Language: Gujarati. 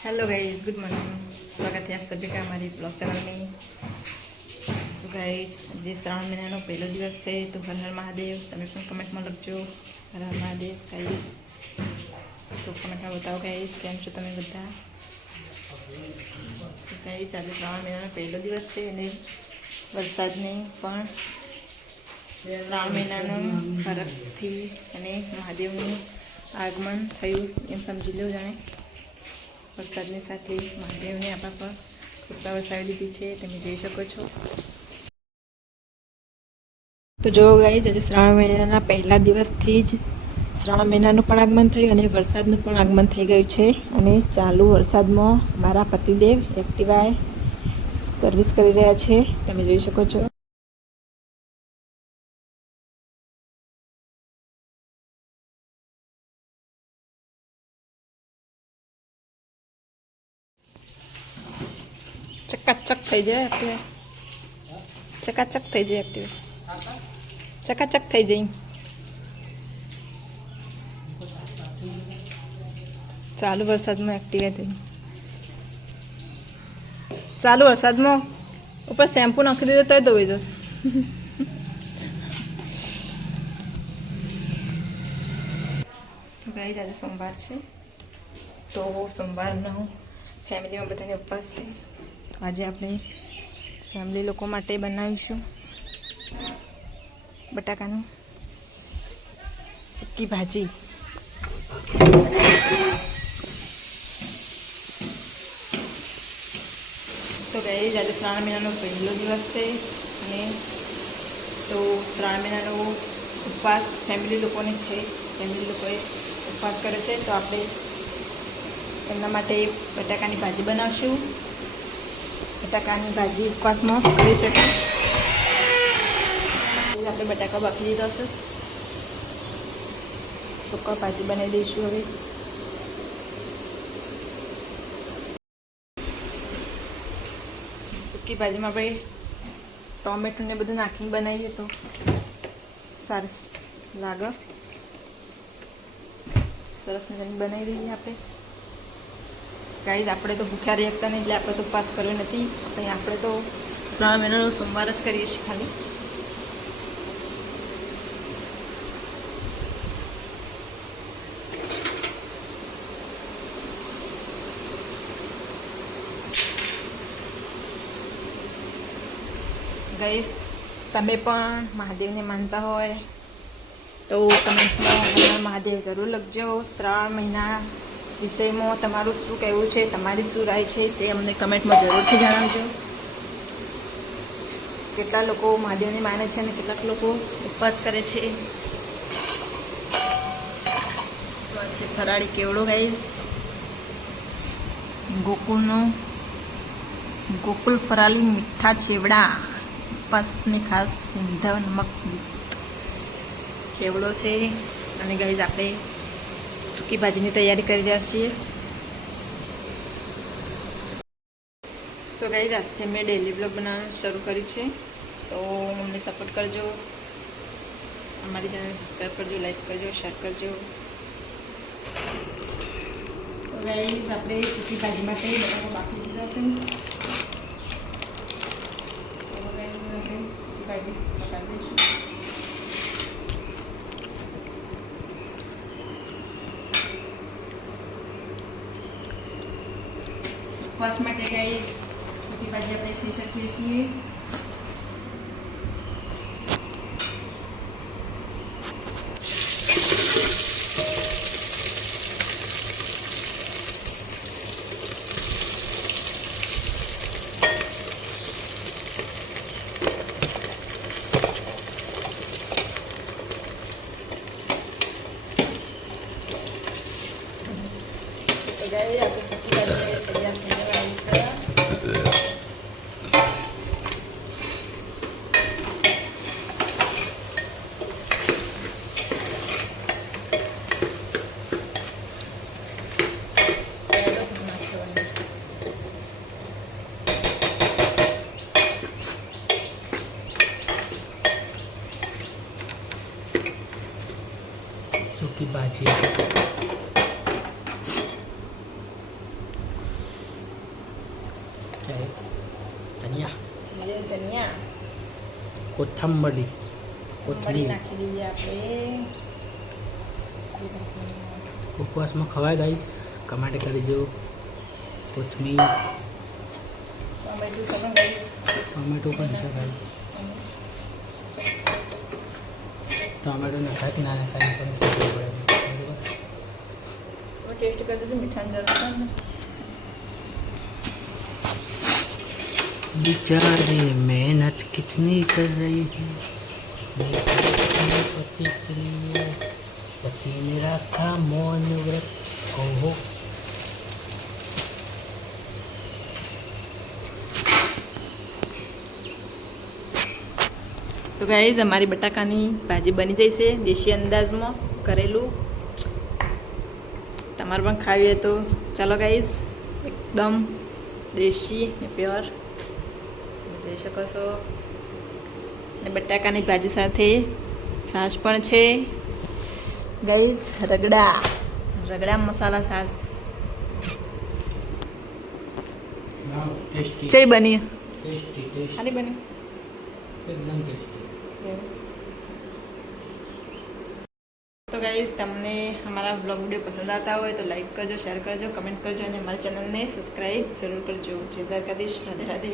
हेलो गाइस गुड मॉर्निंग स्वागत है आप सभी का हमारी ब्लॉग चैनल में તો ગાઈઝ આજે શ્રાવણ મહિનાનો પહેલો દિવસ છે તો હર હર મહાદેવ તમે પણ કમેન્ટમાં લખજો હર હર મહાદેવ ગાઈઝ તો કમેન્ટમાં બતાવો ગાઈઝ કેમ છો તમે બધા તો ગાઈઝ આજે શ્રાવણ મહિનાનો પહેલો દિવસ છે અને વરસાદને પણ શ્રાવણ મહિનાનો હરખથી અને મહાદેવનું આગમન થયું એમ સમજી લો જાણે વરસાદની સાથે મહાદેવને આપણા પર કૃપા વરસાવી દીધી છે, તમે જોઈ શકો છો. તો જો ગાઈ આજે શ્રાવણ મહિનાના પહેલા દિવસથી જ શ્રાવણ મહિનાનું પણ આગમન થયું અને વરસાદનું પણ આગમન થઈ ગયું છે. અને ચાલુ વરસાદમાં મારા પતિદેવ એક્ટિવાએ સર્વિસ કરી રહ્યા છે, તમે જોઈ શકો છો. ચકાચક થઈ જાય એટલે ચકાચક થઈ જાય એક્ટિવ ચકાચક થઈ જાય. ચાલુ વરસાદમાં એક્ટિવ થઈ. ચાલુ વરસાદમાં ઉપર શેમ્પુ નાખી દીધો તોય ધોઈ દો. ગઈ આજે સોમવાર છે. તો સોમવારનો ફેમિલીમાં બધાને ઉપવાસ છે. આજે આપણે ફેમિલી લોકો માટે બનાવીશું. બટાકાનું સૂકી ભાજી. તો ગઈ આજે શ્રાવણ મહિનાનો પહેલો દિવસ છે અને તો શ્રાવણ મહિનાનો ઉપવાસ ફેમિલી લોકોને છે. ફેમિલી લોકોએ ઉપવાસ કરે છે. તો આપણે એમના માટે બટાકાની ભાજી બનાવશું. બટાકાની ભાજી ઉપવાસમાં કરી શકીએ. આપણે બટાકા બાફી દીધા છે. સુકા ભાજી બનાવી દઈશું હવે. સૂકી ભાજીમાં આપણે ટોમેટો ને બધું નાખીને બનાવીએ તો સરસ લાગે. સરસ મજાની બનાવી દઈએ આપણે. ગાઈઝ આપણે તો ભૂખ્યા રહી શકતા નહીં, એટલે આપણે તો ઉપવાસ કર્યો નથી. કંઈ આપણે તો ત્રણ મહિનાનો સોમવાર જ કરીએ છીએ ખાલી. ગાઈઝ તમે પણ મહાદેવને માનતા હોય, તો તમે મહાદેવ જરૂર લખજો. શ્રાવણ મહિના વિષયમાં તમારું શું કહેવું છે, તમારી શું રાય છે તે અમને કમેન્ટમાં જરૂરથી જણાવજો. કેટલા લોકો મહાદેવને માને છે અને કેટલાક લોકો ઉપવાસ કરે છે. છે. ફરાળી કેવડો ગાઈસ? ગોકુળનો ગોકુલ ફરાળી મીઠા ચેવડા. ઉપવાસની ખાસ ઊંધા નમક. કેવડો છે? અને ગાઈઝ આપણે સૂકી ભાજીની તૈયારી કરી રહ્યા છીએ. તો ગઈ આજથી મેં ડેલી બ્લોગ બનાવવાનું શરૂ કર્યું છે. તો અમને સપોર્ટ કરજો. અમારી ચેનલ સબસ્ક્રાઈબ કરજો લાઈક કરજો શેર કરજો. તો ગઈ આપણે સૂકી ભાજી માટે બટાકા બાફી દીધા છે. ભાજી પકાવી દઈશું ઉપવાસ માટે ગાઈ સૂકી ભાજી આપણે ખાઈ શકીએ છીએ તો ગાઈ આપણે સૂકી ભાજી છે ધનિયા લીલે ધનિયા કોથંબરી મરી કોથમીર નાખી દઈએ આપણે ઉપવાસમાં ખવાય ગાઈસ કમેન્ટ કરજો કોથમીર ટમેટું તમે ગઈ ટોમેટો પણ છે ગાઈસ टमाटो खाए कि ना खाए टेस्ट कर मेहनत कितनी कर रही है? पति के लिए पति ने रखा मौन व्रत को તો ગાઈઝ અમારી બટાકાની ભાજી બની જાય છે દેશી અંદાજમાં કરેલું. તમારે પણ ખાવી હોય તો. ચાલો ગાઈઝ એકદમ દેશી ને પ્યોર જોઈ શકો છો. અને બટાકાની ભાજી સાથે સાસ પણ છે. ગાઈઝ રગડા. રગડા મસાલા સાસ. ચઈ બની. સારી બની. એકદમ ટેસ્ટી તો ગાઈઝ તમને અમારા બ્લોગ વીડિયો પસંદ આવતા હોય તો લાઈક કરજો શેર કરજો કમેન્ટ કરજો અને અમારા ચેનલને સબસ્ક્રાઈબ જરૂર કરજો. જય દ્વારકાધીશ, રાધે રાધે.